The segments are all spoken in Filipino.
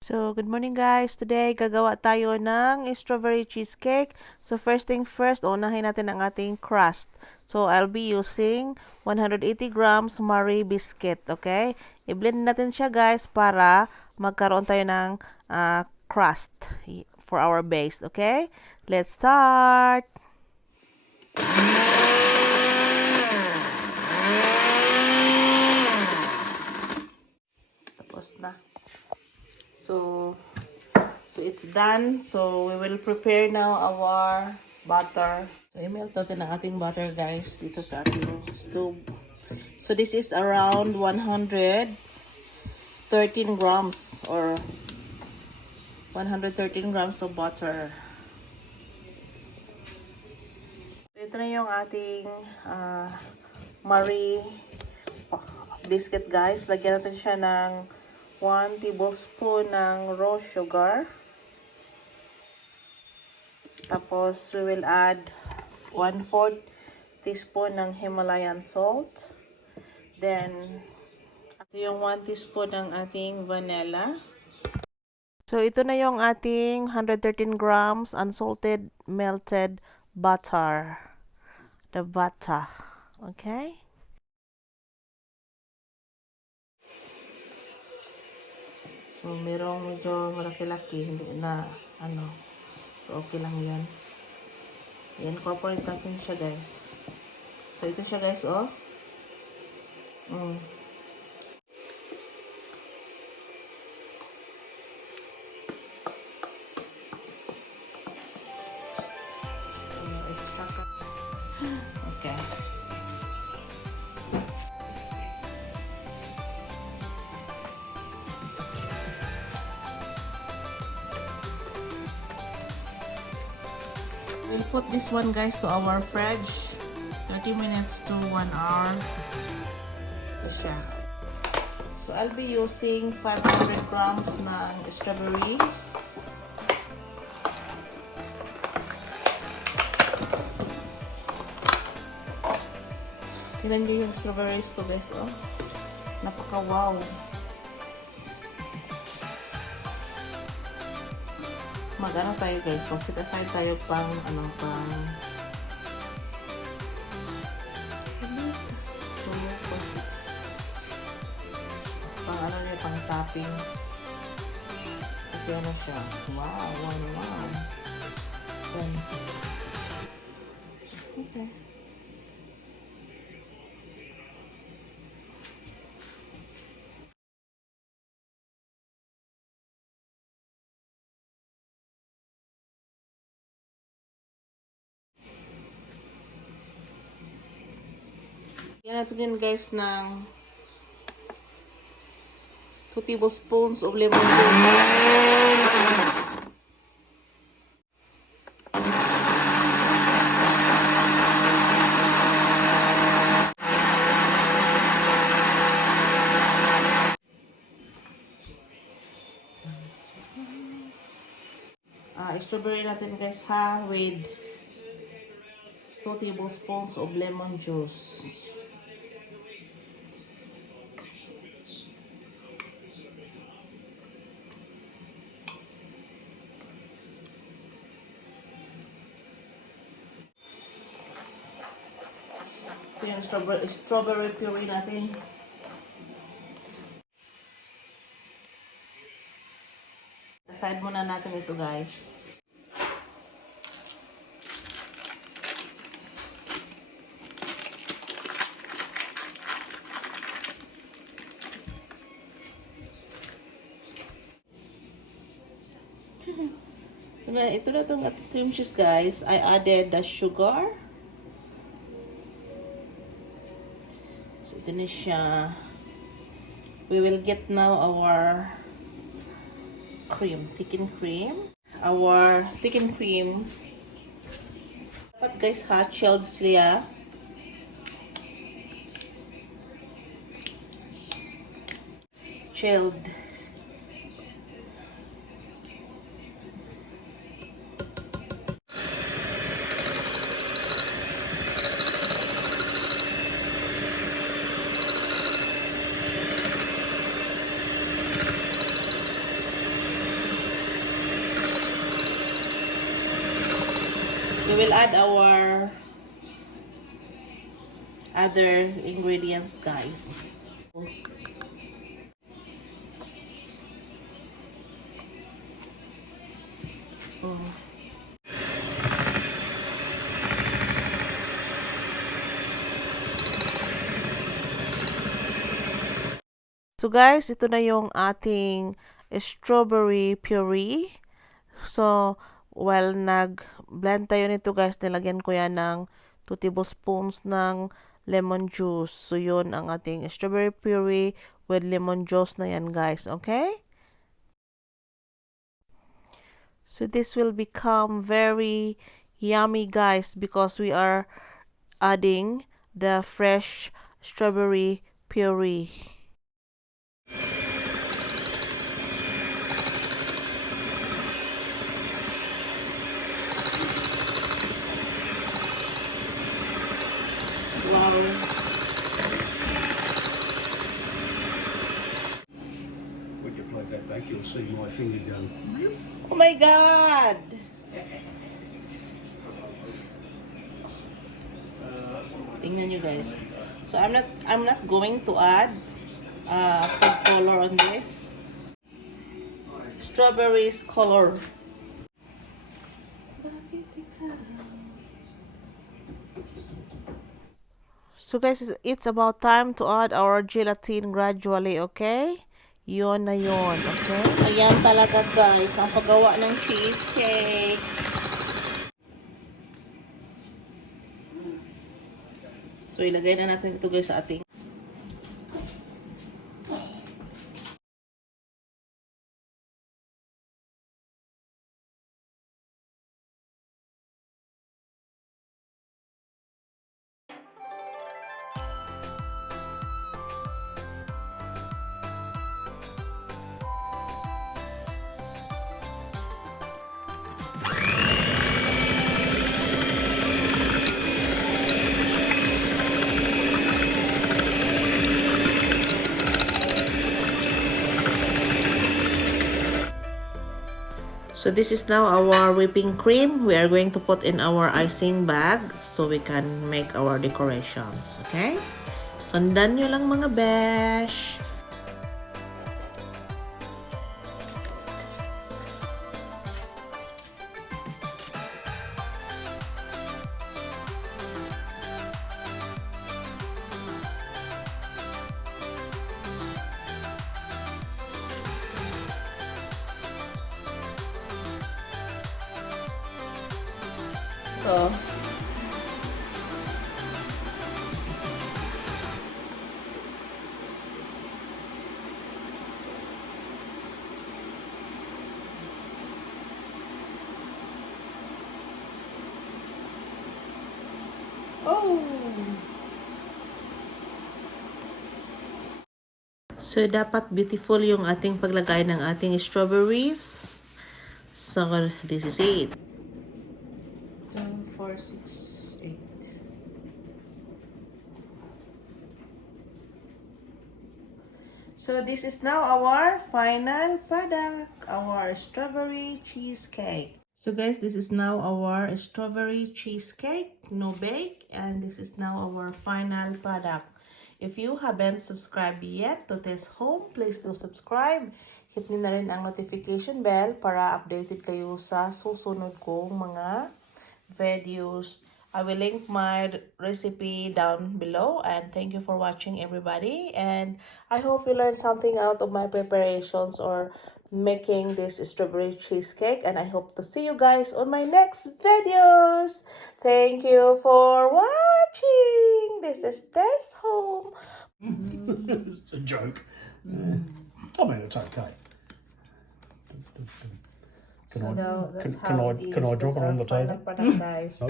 So, good morning guys. Today, gagawa tayo ng strawberry cheesecake. So, first thing first, unahin natin ang ating crust. So, I'll be using 180 grams Marie biscuit, okay? I-blend natin siya guys para magkaroon tayo ng crust for our base, okay? Let's start! Tapos na. So it's done. So we will prepare now our butter. So i-melt natin ang ating butter guys dito sa ating stove. So this is around 113 grams or 113 grams of butter. Ito na yung ating Marie biscuit guys. Lagyan natin siya ng 1 tablespoon ng raw sugar. Tapos, we will add 1/4 teaspoon ng Himalayan salt. Then, ito yung 1 teaspoon ng ating vanilla. So, ito na yung ating 113 grams unsalted melted butter. The butter. Okay? So, merong medyo malaki-laki, hindi na, so, okay lang yun. I-incorporate natin siya, guys. So, ito siya, guys, oh. Extra ka. Okay. We'll put this one guys to our fridge 30 minutes to 1 hour. Ito siya. So I'll be using 500 grams ng strawberries. Tignan nyo yung strawberries ko guys, oh. Napaka-wow. Mag-ano tayo guys, mag-set aside tayo pang pang toppings. Kasi ano siya, wow. Then, okay. Yan natin din guys ng 2 tablespoons of lemon juice. Strawberry natin guys ha, with 2 tablespoons of lemon juice. Ito yung strawberry puree natin. Aside muna natin ito guys. Ito na itong ating cream cheese guys. I added the sugar. So ito na siya. We will get now our cream, thickened cream. Our thickened cream. Dapat guys ha, chilled sila. Chilled. We will add our other ingredients, guys. Oh. So guys, ito na yung ating strawberry puree. So, while nag-blend tayo nito guys, nilagyan ko yan ng 2 tablespoons ng lemon juice. So, yun ang ating strawberry puree with lemon juice na yan guys. Okay? So, this will become very yummy guys because we are adding the fresh strawberry puree. Wow. When you play that back, you'll see my finger go. Oh my God! Tingnan nyo guys. So I'm not going to add food color on this. Strawberries color. So guys, it's about time to add our gelatin gradually, okay? Yun na yun, okay? Ayan talaga guys, ang paggawa ng cheesecake. So ilagay na natin ito guys sa ating So this is now our whipping cream. We are going to put in our icing bag so we can make our decorations. Okay? Sundan nyo lang mga besh. So, so dapat beautiful yung ating paglagay ng ating strawberries. So, this is it. 10, 4, 6, 8. So this is now our final product, our strawberry cheesecake. So guys, this is now our strawberry cheesecake, no bake, and this is now our final product. If you haven't subscribed yet to this home, please do subscribe. Hit nyo na rin ang notification bell para updated kayo sa susunod kong mga videos. I will link my recipe down below, and thank you for watching everybody, and I hope you learned something out of my preparations or making this strawberry cheesecake, and I hope to see you guys on my next videos. Thank you for watching. This is Tess Home. It's a joke. I mean, it's okay. Can I drop it on the table? Product, guys. No?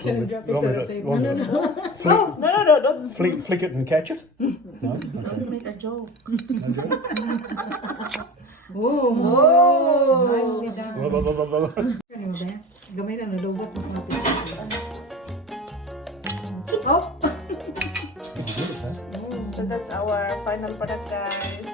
Can you drop it on the table? No. No, don't. Flick it and catch it? No? Okay. Make a joke. No joke? Oh, nicely done. Ano mo ba? Gamay na nalugot mo konti. Oh! So that's our final product, guys.